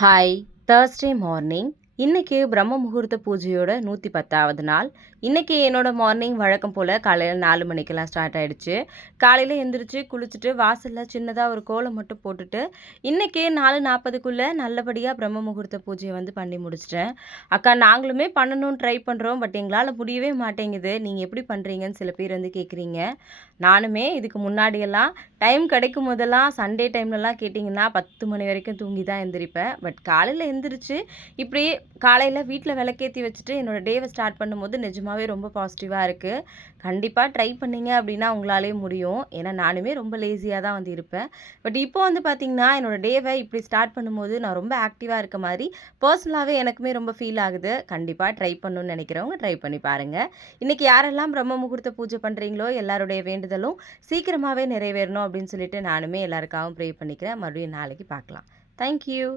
Hi! Thursday morning. இன்னைக்கு பிரம்ம முகூர்த்த பூஜையோட 110வது நாள். இன்னைக்கு என்னோட மார்னிங் வழக்கம் போல காலையில 4 மணிக்கெல்லாம் ஸ்டார்ட் ஆயிடுச்சு. காலையில எந்திரிச்சு, குளிச்சுட்டு, வாசல்ல சின்னதா ஒரு கோலம் மட்டும் போட்டுட்டு, இன்னைக்கு 4:40க்குள்ள நல்லபடியா பிரம்ம முகூர்த்த பூஜைய பண்ணி முடிச்சுட்டேன். அக்கா நாங்களுமே பண்ணணும்னு ட்ரை பண்றோம். பட் எங்களால முடியவே மாட்டேங்குது. நீங்க எப்படி பண்றீங்கன்னு சில பேர் கேட்குறீங்க. நானுமே இதுக்கு முன்னாடியெல்லாம் டைம் கிடைக்கும் போதெல்லாம் சண்டே டைம்லலாம் கேட்டிங்கன்னா 10 மணி வரைக்கும் தூங்கி தான் எந்திரிப்பேன். பட் காலையில எந்திரிச்சு இப்படியே காலையில வீட்ல விளக்கேத்தி வச்சுட்டு என்னோட டேவ ஸ்டார்ட் பண்ணும்போது நிஜமாவே ரொம்ப பாசிட்டிவா இருக்கு. கண்டிப்பா ட்ரை பண்ணீங்க அப்படின்னா உங்களாலயும் முடியும். ஏன்னா நானுமே ரொம்ப லேசியா தான் இருப்பேன். பட் இப்போ பார்த்தீங்கன்னா, என்னோட டேவ இப்படி ஸ்டார்ட் பண்ணும்போது நான் ரொம்ப ஆக்டிவா இருக்க மாரி பர்சனலாவே எனக்குமே ரொம்ப ஃபீல் ஆகுது. கண்டிப்பா ட்ரை பண்ணணும்னு நினைக்கிறவங்க ட்ரை பண்ணி பாருங்க. இன்னைக்கு யாரெல்லாம் பிரம்ம முகூர்த்த பூஜை பண்றீங்களோ எல்லாருடைய வேண்டுதலும் சீக்கிரமாவே நிறைவேறணும் அப்படின்னு சொல்லிட்டு நானுமே எல்லாருக்காகவும் ப்ரே பண்ணிக்கிறேன். மறுபடியும் நாளைக்கு பார்க்கலாம். Thank you.